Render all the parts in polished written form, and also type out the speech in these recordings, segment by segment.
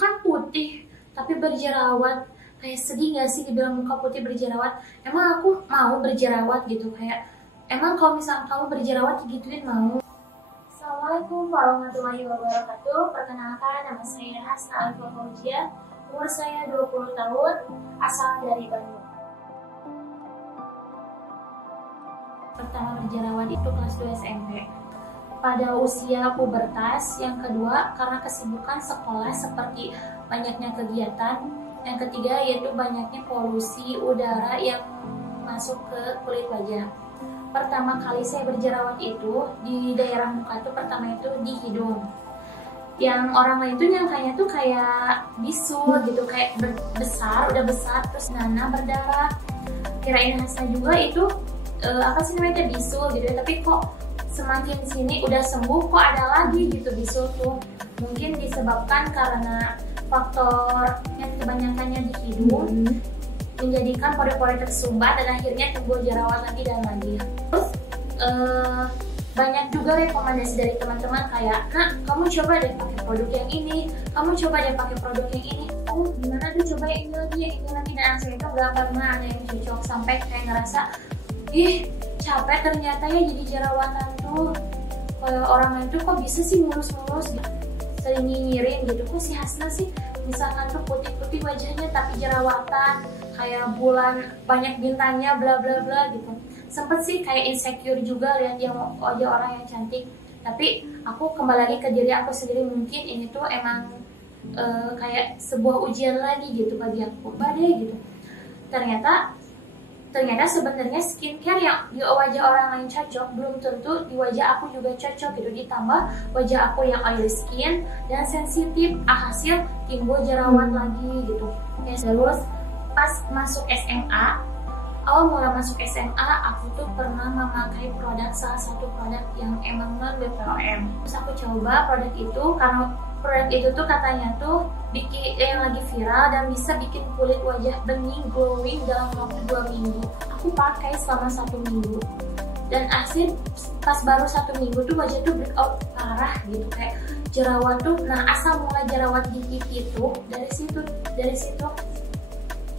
Kan putih tapi berjerawat. Kayak sedih gak sih dibilang muka putih berjerawat? Emang aku mau berjerawat gitu? Kayak emang kalau misalnya kamu berjerawat digituin mau? Assalamualaikum warahmatullahi wabarakatuh. Perkenalkan, nama saya Hasna Alfa Fauzia. Umur saya 20 tahun, asal dari Bandung. Pertama berjerawat itu kelas 2 SMP. Pada usia pubertas. Yang kedua karena kesibukan sekolah seperti banyaknya kegiatan. Yang ketiga yaitu banyaknya polusi udara yang masuk ke kulit wajah. Pertama kali saya berjerawat itu di daerah muka tuh, pertama itu di hidung. Yang orang lain tuh nyangkanya tuh kayak bisul gitu, kayak udah besar terus nanah berdarah. Kirain Hasna juga itu apa sih namanya bisul gitu ya, tapi kok semakin sini udah sembuh kok ada lagi gitu bisul tuh. Mungkin disebabkan karena faktor yang kebanyakannya di hidung menjadikan pori-pori tersumbat dan akhirnya timbul jerawat lagi dan lagi. Terus banyak juga rekomendasi dari teman-teman kayak, nah kamu coba deh pakai produk yang ini, kamu coba deh pakai produk yang ini. Oh gimana tuh, coba yang ini lagi, dan asli itu gak pernah ada yang cocok. Sampai kayak ngerasa ih capek ternyata ya jadi jerawatan tuh. Kalau orang lain tuh kok bisa sih mulus-mulus gitu, sering nyinyirin gitu, kok si Hasna sih misalkan tuh putih-putih wajahnya tapi jerawatan kayak bulan banyak bintangnya bla bla bla gitu. Sempet sih kayak insecure juga lihat yang wajah orang yang cantik, tapi aku kembali lagi ke diri aku sendiri. Mungkin ini tuh emang kayak sebuah ujian lagi gitu bagi aku, badai gitu. Ternyata sebenarnya skincare yang di wajah orang lain cocok belum tentu di wajah aku juga cocok gitu. Ditambah wajah aku yang oily skin dan sensitif, hasil timbul jerawat lagi gitu. Terus pas masuk SMA, awal mula masuk SMA aku tuh pernah memakai salah satu produk yang emang non BPOM. Terus aku coba produk itu karena produk itu tuh katanya tuh bikin yang lagi viral dan bisa bikin kulit wajah bening, glowing dalam waktu 2 minggu. Aku pakai selama 1 minggu dan asli pas baru 1 minggu tuh wajah tuh breakout parah gitu, kayak jerawat tuh. Nah asal mulai jerawat di pipi tuh dari situ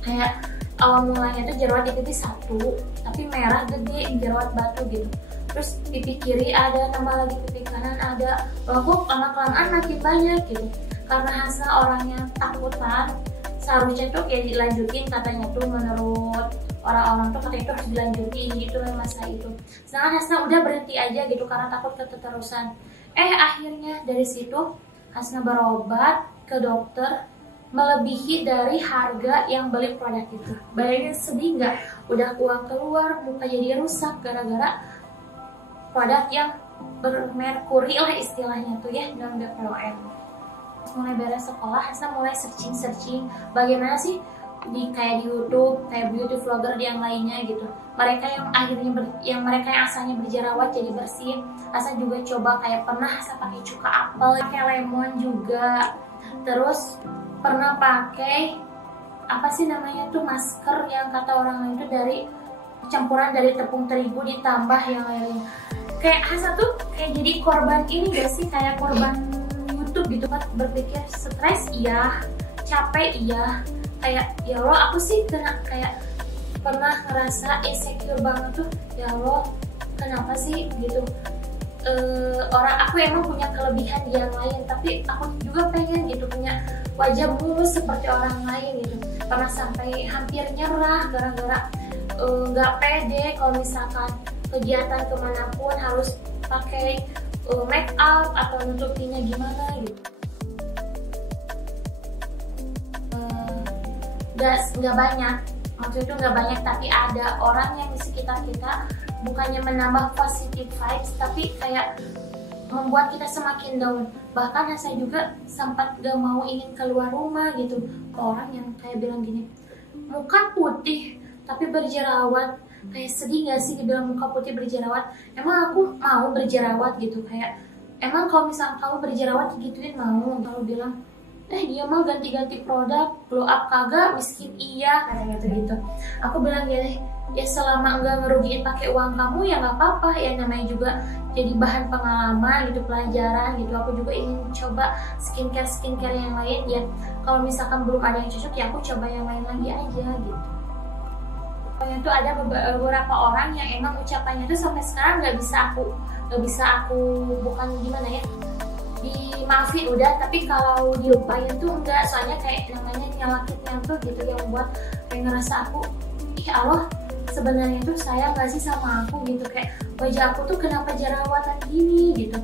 kayak awal mulanya tuh jerawat di pipi 1 tapi merah gede, jerawat batu gitu. Terus pipi kiri ada, tambah lagi pipi kanan ada. Kok lama-kelamaan makin banyak gitu. Karena Hasna orangnya takutan, seharusnya tuh kayak dilanjutin katanya tuh, menurut orang-orang tuh katanya tuh harus dilanjutin gitu lah masa itu. Sedangkan Hasna udah berhenti aja gitu karena takut keterusan. Akhirnya dari situ Hasna berobat ke dokter melebihi dari harga yang beli produk itu. Bayangin sedih nggak? Udah uang keluar, muka jadi rusak gara-gara produk yang bermerkuri lah istilahnya tuh ya, non BPOM. Mulai beres sekolah, Hasna mulai searching bagaimana sih kayak di YouTube, kayak beauty vlogger yang lainnya gitu. Mereka yang akhirnya mereka yang asalnya berjerawat jadi bersih. Hasna juga coba, kayak pernah Hasna pakai cuka apel, pakai lemon juga. Terus pernah pakai apa sih namanya tuh masker yang kata orang lain itu dari campuran dari tepung terigu ditambah yang lain. Kayak Hasna tuh kayak jadi korban ini gak sih, kayak korban YouTube gitu kan. Berpikir stres iya, capek iya, kayak ya Allah aku sih kayak pernah ngerasa insecure banget tuh, ya Allah kenapa sih gitu. Orang aku emang punya kelebihan di yang lain, tapi aku juga pengen gitu punya wajah mulus seperti orang lain gitu. Pernah sampai hampir nyerah gara-gara nggak pede kalau misalkan kegiatan kemanapun harus pakai make up atau nutupinya gimana gitu. Nggak banyak, maksudnya itu nggak banyak, tapi ada orang yang di sekitar kita bukannya menambah positive vibes, tapi kayak membuat kita semakin down. Bahkan saya juga sempat gak mau ingin keluar rumah gitu. Orang yang kayak bilang gini, muka putih tapi berjerawat, kayak sedih gak sih dibilang muka putih berjerawat? Emang aku mau berjerawat gitu, kayak emang kalau misalnya kamu berjerawat digituin mau? Kalau bilang dia mah ganti-ganti produk, glow up kagak, miskin iya, katanya gitu. Aku bilang gini, ya selama nggak ngerugiin pakai uang kamu ya nggak apa-apa, ya namanya juga jadi bahan pengalaman gitu, pelajaran gitu. Aku juga ingin coba skincare yang lain ya, kalau misalkan belum ada yang cocok ya aku coba yang lain lagi aja gitu. Itu ada beberapa orang yang emang ucapannya tuh sampai sekarang nggak bisa aku bukan gimana ya, dimaafin udah, tapi kalau dilupain tuh enggak. Soalnya kayak namanya nyelakitnya tuh gitu yang buat kayak ngerasa aku, ih Allah sebenarnya tuh sayang gak sih sama aku gitu, kayak wajah aku tuh kenapa jerawatan gini gitu.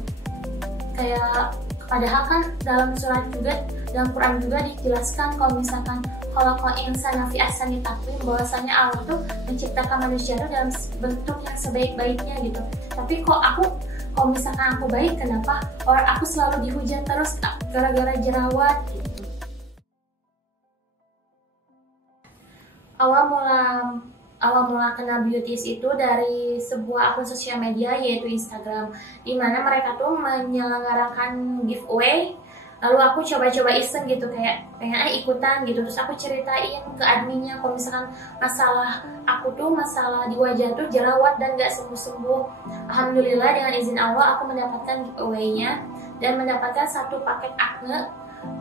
Kayak padahal kan dalam surat juga, dalam Quran juga dijelaskan kalau misalkan kalau insana fi ahsani taqwim, bahwasanya Allah tuh menciptakan manusia tuh dalam bentuk yang sebaik-baiknya gitu. Tapi kok aku, kalau misalkan aku baik, kenapa orang aku selalu dihujat terus gara-gara jerawat gitu. Awal mula kenal beauties itu dari sebuah akun sosial media yaitu Instagram, dimana mereka tuh menyelenggarakan giveaway. Lalu aku coba-coba iseng gitu, kayak pengen ikutan gitu. Terus aku ceritain ke adminnya kalau misalkan masalah aku tuh, masalah di wajah tuh jerawat dan gak sembuh-sembuh. Alhamdulillah dengan izin Allah aku mendapatkan giveaway-nya dan mendapatkan satu paket acne.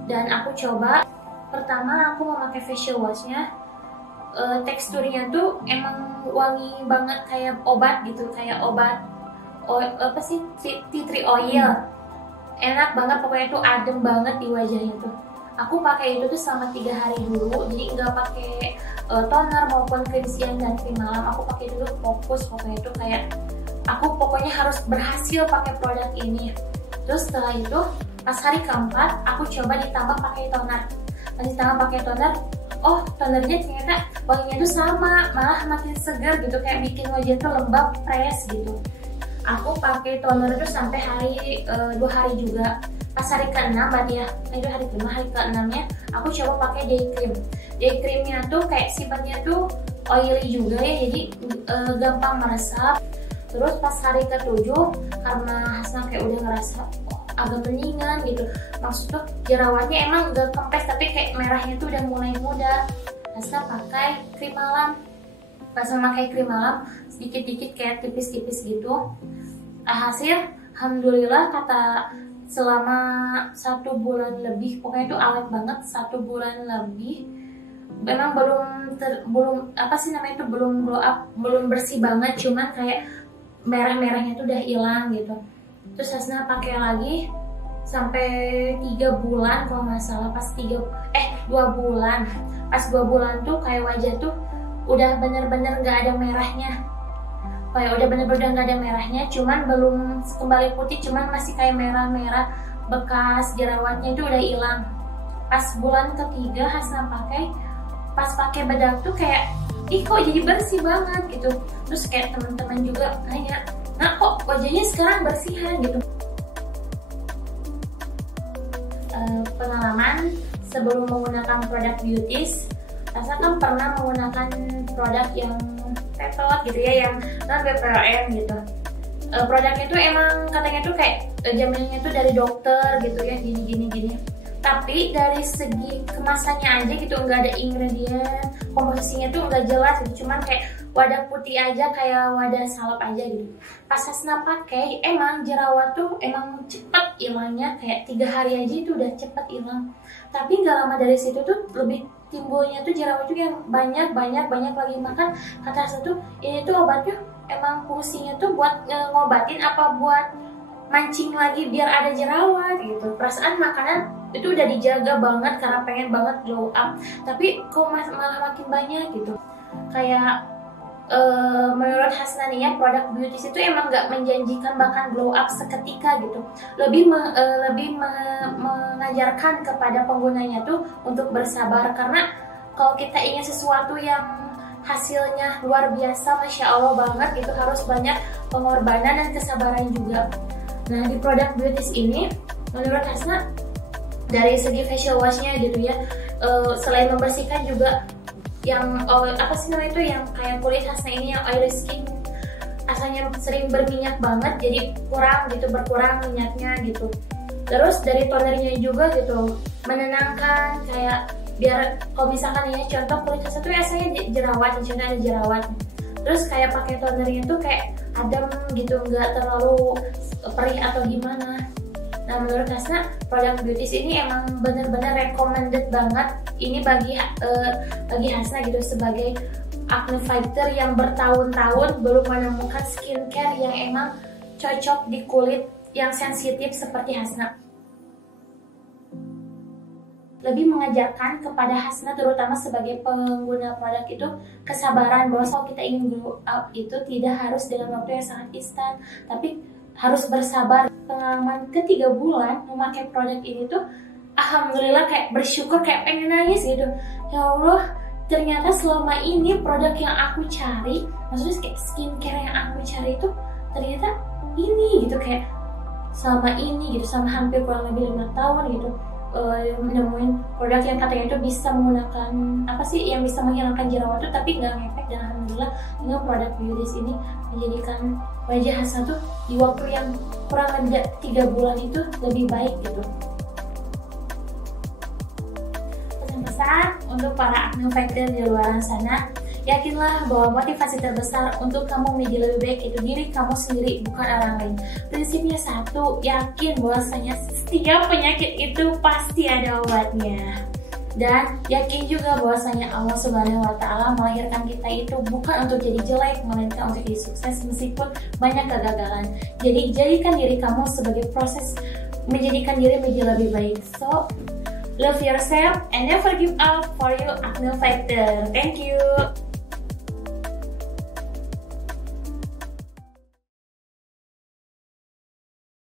Dan aku coba, pertama aku memakai facial wash-nya. Teksturnya tuh emang wangi banget kayak obat gitu, kayak obat apa sih, tea tree oil. Enak banget pokoknya, tuh adem banget di wajahnya tuh. Aku pakai itu tuh selama 3 hari dulu, jadi nggak pakai toner maupun krim siang dan krim malam. Aku pakai dulu fokus, pokoknya tuh kayak aku pokoknya harus berhasil pakai produk ini. Terus setelah itu pas hari keempat aku coba ditambah pakai toner. Pas ditambah pakai toner, oh tonernya ternyata wanginya tuh sama, malah makin segar gitu, kayak bikin wajah tuh lembab, fresh gitu. Aku pakai toner itu sampai 2 hari juga. Pas hari ke-6 berarti ya, itu hari ke-5, hari ke-6-nya aku coba pakai day cream. Day creamnya tuh kayak sifatnya tuh oily juga ya, jadi gampang meresap. Terus pas hari ke-7 karena Hasna kayak udah ngerasa agak mendingan gitu, maksudnya jerawatnya emang gak kempes tapi kayak merahnya tuh udah mulai muda. Hasna pakai krim malam. Pas memakai krim malam sedikit-dikit kayak tipis-tipis gitu. Hasil alhamdulillah kata selama 1 bulan lebih, pokoknya itu awet banget, 1 bulan lebih. Memang belum apa sih namanya itu, belum glow up, belum bersih banget, cuman kayak merah-merahnya tuh udah hilang gitu. Terus Hasna pakai lagi sampai 3 bulan kalau nggak salah. Pas 2 bulan, pas 2 bulan tuh kayak wajah tuh udah bener-bener nggak ada merahnya. Kayak udah bener-bener nggak ada merahnya, cuman belum kembali putih, cuman masih kayak merah-merah, bekas jerawatnya itu udah hilang. Pas bulan ke-3 Hasna pakai, pas pakai bedak tuh kayak, ih kok jadi bersih banget gitu. Terus kayak teman-teman juga nanya, nah kok wajahnya sekarang bersihan gitu. Pengalaman sebelum menggunakan produk beauties, Hasna kan pernah menggunakan produk yang Petot gitu ya, yang non BPOM gitu. Produknya tuh emang katanya tuh kayak jaminannya tuh dari dokter gitu ya, gini. Tapi dari segi kemasannya aja gitu, nggak ada ingredient, komposisinya tuh nggak jelas gitu, cuman kayak wadah putih aja, kayak wadah salep aja gitu. Pas Hasna pakai, emang jerawat tuh emang cepet hilangnya, kayak 3 hari aja itu udah cepet hilang. Tapi nggak lama dari situ tuh lebih timbulnya tuh jerawat tuh yang banyak lagi. Makan kata Hasna tuh, ini tuh obatnya emang fungsinya tuh buat ngobatin apa buat mancing lagi biar ada jerawat gitu. Perasaan makanan itu udah dijaga banget karena pengen banget glow up, tapi kok malah makin banyak gitu. Kayak menurut Hasna nih ya, produk beauty itu emang nggak menjanjikan bahkan glow up seketika gitu. Lebih mengajarkan kepada penggunanya tuh untuk bersabar, karena kalau kita ingin sesuatu yang hasilnya luar biasa, masya Allah banget, itu harus banyak pengorbanan dan kesabaran juga. Nah di produk beauty ini menurut Hasna dari segi facial washnya gitu ya, selain membersihkan juga yang apa sih namanya itu, yang kayak kulit Hasna ini yang oily skin, asalnya sering berminyak banget, jadi berkurang minyaknya gitu. Terus dari tonernya juga gitu menenangkan, kayak biar kalau misalkan ya contoh kulit Hasna tuh asalnya jerawat, contohnya ada jerawat. terus kayak pakai tonernya tuh kayak adem gitu, nggak terlalu perih atau gimana. Nah menurut Hasna produk Beauties ini emang bener-bener recommended banget ini bagi Hasna gitu, sebagai acne fighter yang bertahun-tahun belum menemukan skincare yang emang cocok di kulit yang sensitif seperti Hasna. Lebih mengajarkan kepada Hasna terutama sebagai pengguna produk itu kesabaran, bahwa kalau kita ingin glow up itu tidak harus dengan waktu yang sangat instan, tapi harus bersabar. Pengalaman ke-3 bulan memakai produk ini tuh alhamdulillah kayak bersyukur, kayak pengen nangis gitu. Ya Allah, ternyata selama ini produk yang aku cari, maksudnya kayak skincare yang aku cari itu ternyata ini gitu, kayak selama ini gitu, sama hampir kurang lebih 5 tahun gitu nemuin produk yang katanya itu bisa menggunakan apa sih yang bisa menghilangkan jerawat tuh tapi nggak ngefek, dan alhamdulillah dengan produk Beauties ini menjadikan wajah Hasna tuh di waktu yang kurang lebih 3 bulan itu lebih baik gitu. Pesan-pesan untuk para acne fighter di luar sana, yakinlah bahwa motivasi terbesar untuk kamu menjadi lebih baik itu diri kamu sendiri, bukan orang lain. Prinsipnya satu, yakin bahwasanya setiap penyakit itu pasti ada obatnya. Dan yakin juga bahwasanya Allah Subhanahu wa Ta'ala melahirkan kita itu bukan untuk jadi jelek, melainkan untuk jadi sukses meskipun banyak kegagalan. Jadi jadikan diri kamu sebagai proses menjadikan diri menjadi lebih baik. So, love yourself and never give up for you acne fighter. Thank you.